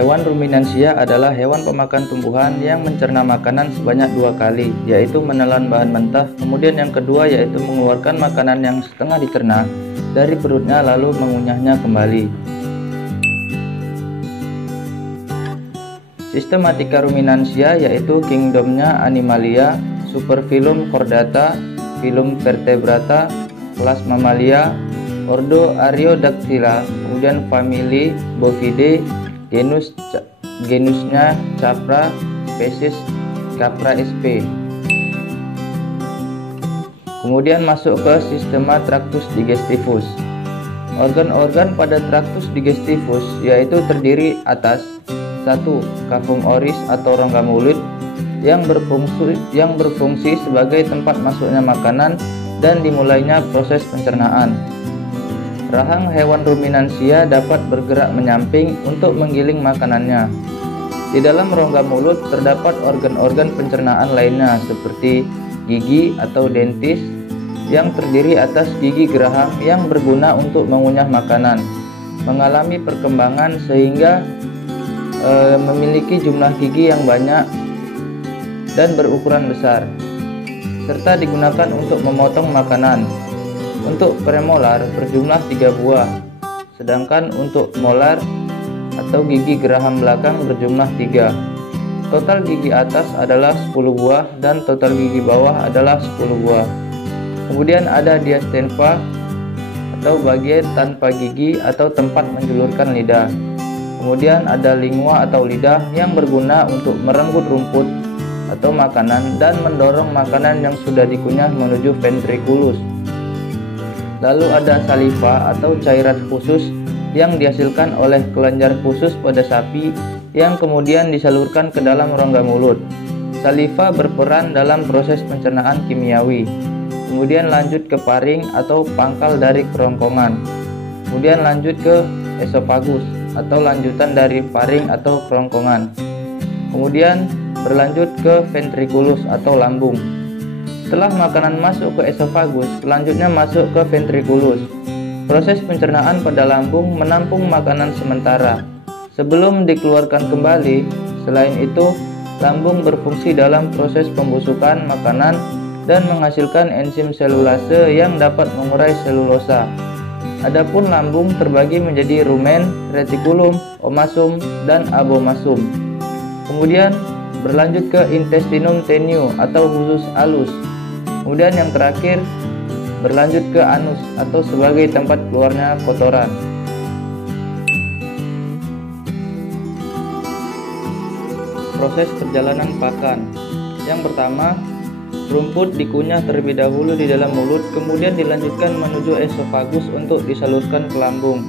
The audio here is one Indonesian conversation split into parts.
Hewan ruminansia adalah hewan pemakan tumbuhan yang mencerna makanan sebanyak 2 kali, yaitu menelan bahan mentah, kemudian yang kedua yaitu mengeluarkan makanan yang setengah dicerna dari perutnya lalu mengunyahnya kembali. Sistematika ruminansia yaitu kingdomnya Animalia, superfilum Chordata, filum Vertebrata, kelas Mammalia, ordo Ariodactyla, kemudian famili Bovidae, genusnya Capra, spesies Capra sp. Kemudian masuk ke sistema Tractus digestivus. Organ-organ pada Tractus digestivus yaitu terdiri atas 1. Cavum oris atau rongga mulut yang berfungsi sebagai tempat masuknya makanan dan dimulainya proses pencernaan. Rahang hewan ruminansia dapat bergerak menyamping untuk menggiling makanannya. Di dalam rongga mulut terdapat organ-organ pencernaan lainnya seperti gigi atau dentis yang terdiri atas gigi geraham yang berguna untuk mengunyah makanan, mengalami perkembangan sehingga memiliki jumlah gigi yang banyak dan berukuran besar, serta digunakan untuk memotong makanan. Untuk premolar berjumlah 3 buah, sedangkan untuk molar atau gigi geraham belakang berjumlah 3. Total gigi atas adalah 10 buah dan total gigi bawah adalah 10 buah. Kemudian ada diastenva atau bagian tanpa gigi atau tempat menjulurkan lidah. Kemudian ada lingua atau lidah yang berguna untuk merenggut rumput atau makanan dan mendorong makanan yang sudah dikunyah menuju ventriculus. Lalu ada saliva atau cairan khusus yang dihasilkan oleh kelenjar khusus pada sapi yang kemudian disalurkan ke dalam rongga mulut. Saliva berperan dalam proses pencernaan kimiawi. Kemudian lanjut ke paring atau pangkal dari kerongkongan. Kemudian lanjut ke esofagus atau lanjutan dari paring atau kerongkongan. Kemudian berlanjut ke ventriculus atau lambung. Setelah makanan masuk ke esofagus, selanjutnya masuk ke ventriculus. Proses pencernaan pada lambung menampung makanan sementara sebelum dikeluarkan kembali. Selain itu, lambung berfungsi dalam proses pembusukan makanan dan menghasilkan enzim selulase yang dapat mengurai selulosa. Adapun lambung terbagi menjadi rumen, retikulum, omasum, dan abomasum. Kemudian berlanjut ke intestinum tenue atau usus alus. Kemudian yang terakhir berlanjut ke anus atau sebagai tempat keluarnya kotoran. Proses perjalanan pakan. Yang pertama, rumput dikunyah terlebih dahulu di dalam mulut, kemudian dilanjutkan menuju esofagus untuk disalurkan ke lambung.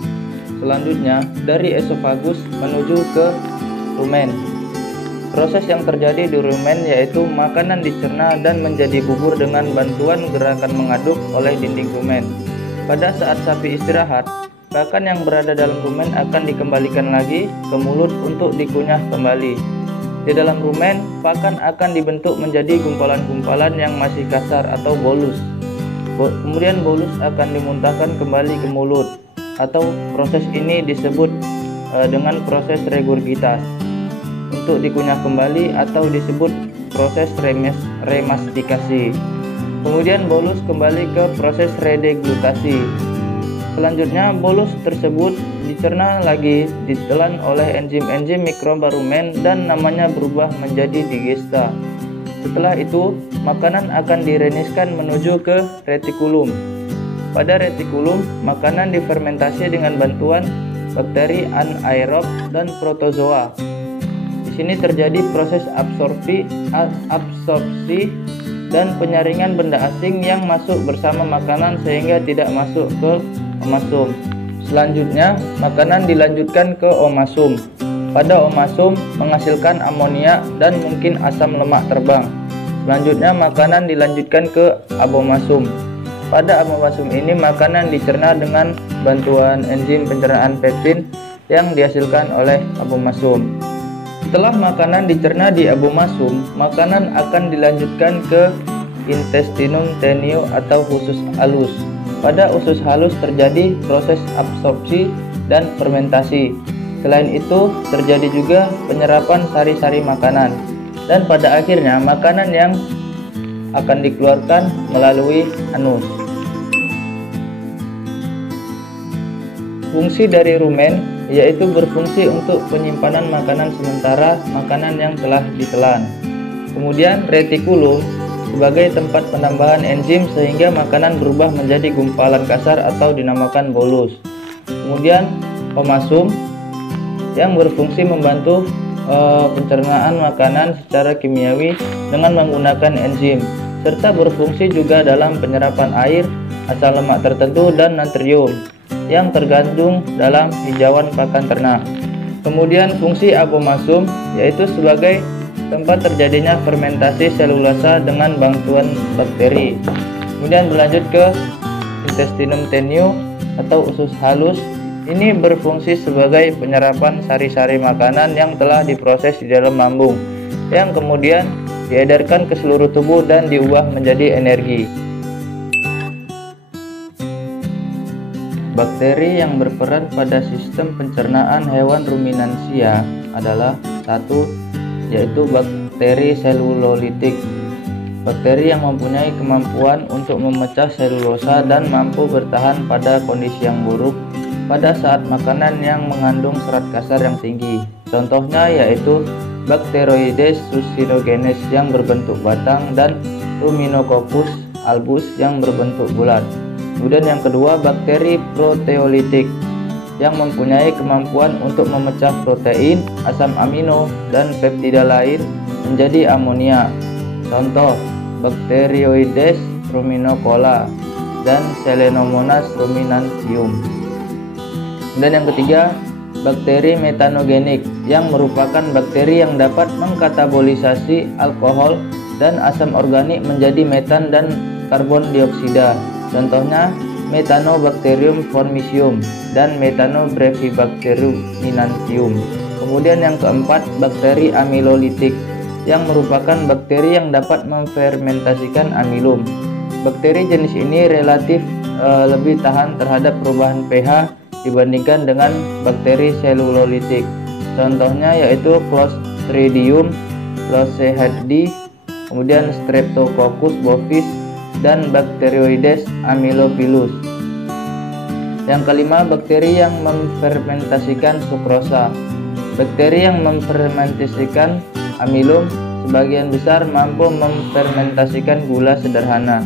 Selanjutnya, dari esofagus menuju ke rumen. Proses yang terjadi di rumen yaitu makanan dicerna dan menjadi bubur dengan bantuan gerakan mengaduk oleh dinding rumen. Pada saat sapi istirahat, pakan yang berada dalam rumen akan dikembalikan lagi ke mulut untuk dikunyah kembali. Di dalam rumen, pakan akan dibentuk menjadi gumpalan-gumpalan yang masih kasar atau bolus. Kemudian bolus akan dimuntahkan kembali ke mulut, atau proses ini disebut dengan proses regurgitas untuk dikunyah kembali atau disebut proses remastikasi. Kemudian bolus kembali ke proses redeglutasi. Selanjutnya bolus tersebut dicerna lagi, ditelan oleh enzim-enzim mikroba rumen dan namanya berubah menjadi digesta. Setelah itu, makanan akan direniskan menuju ke retikulum. Pada retikulum, makanan difermentasi dengan bantuan bakteri anaerob dan protozoa. Di sini terjadi proses absorpsi dan penyaringan benda asing yang masuk bersama makanan sehingga tidak masuk ke omasum. Selanjutnya, makanan dilanjutkan ke omasum. Pada omasum menghasilkan amonia dan mungkin asam lemak terbang. Selanjutnya, makanan dilanjutkan ke abomasum. Pada abomasum ini makanan dicerna dengan bantuan enzim pencernaan pepsin yang dihasilkan oleh abomasum. Setelah makanan dicerna di abomasum, makanan akan dilanjutkan ke intestinum tenue atau usus halus. Pada usus halus terjadi proses absorpsi dan fermentasi. Selain itu, terjadi juga penyerapan sari-sari makanan, dan pada akhirnya makanan yang akan dikeluarkan melalui anus. Fungsi dari rumen yaitu berfungsi untuk penyimpanan makanan sementara makanan yang telah ditelan. Kemudian retikulum sebagai tempat penambahan enzim sehingga makanan berubah menjadi gumpalan kasar atau dinamakan bolus. Kemudian omasum yang berfungsi membantu pencernaan makanan secara kimiawi dengan menggunakan enzim, serta berfungsi juga dalam penyerapan air, asam lemak tertentu, dan natrium yang tergandung dalam hijauan pakan ternak. Kemudian fungsi abomasum yaitu sebagai tempat terjadinya fermentasi selulosa dengan bantuan bakteri. Kemudian berlanjut ke intestinum tenue atau usus halus. Ini berfungsi sebagai penyerapan sari-sari makanan yang telah diproses di dalam lambung, yang kemudian diedarkan ke seluruh tubuh dan diubah menjadi energi. Bakteri yang berperan pada sistem pencernaan hewan ruminansia adalah satu, yaitu bakteri selulolitik. Bakteri yang mempunyai kemampuan untuk memecah selulosa dan mampu bertahan pada kondisi yang buruk pada saat makanan yang mengandung serat kasar yang tinggi. Contohnya yaitu Bacteroides succinogenes yang berbentuk batang dan Ruminococcus albus yang berbentuk bulat. Kemudian yang kedua, bakteri proteolitik yang mempunyai kemampuan untuk memecah protein, asam amino, dan peptida lain menjadi amonia. Contoh, Bacteroides ruminocola dan Selenomonas ruminantium. Dan yang ketiga, bakteri metanogenik yang merupakan bakteri yang dapat mengkatabolisasi alkohol dan asam organik menjadi metan dan karbon dioksida. Contohnya Methanobacterium formicium dan Methanobrevibacterium minantium. Kemudian yang keempat, bakteri amilolitik yang merupakan bakteri yang dapat memfermentasikan amilum. Bakteri jenis ini relatif lebih tahan terhadap perubahan pH dibandingkan dengan bakteri selulolitik. Contohnya yaitu Clostridium laceheddi, kemudian Streptococcus bovis, dan Bacteroides amylophilus. Yang kelima, bakteri yang memfermentasikan sukrosa. Bakteri yang memfermentasikan amilum sebagian besar mampu memfermentasikan gula sederhana.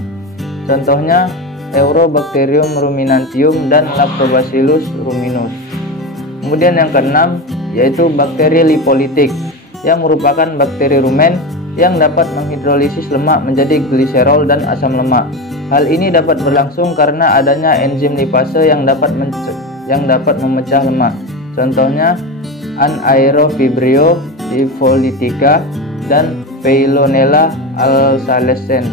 Contohnya Eurobacterium ruminantium dan Lactobacillus ruminus. Kemudian yang keenam yaitu bakteri lipolitik yang merupakan bakteri rumen yang dapat menghidrolisis lemak menjadi gliserol dan asam lemak. Hal ini dapat berlangsung karena adanya enzim lipase yang dapat memecah lemak. Contohnya Anaerofibrio lipolytica dan Veillonella alsalescens.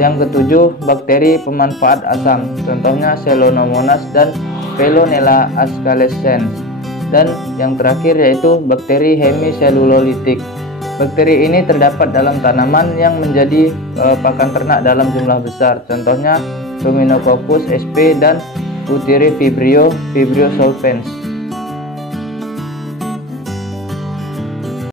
Yang ketujuh, bakteri pemanfaat asam. Contohnya Celonomonas dan Veillonella ascalescens. Dan yang terakhir yaitu bakteri hemiselulolitik. Bakteri ini terdapat dalam tanaman yang menjadi pakan ternak dalam jumlah besar. Contohnya Ruminococcus sp dan Butyrifibrio solvens.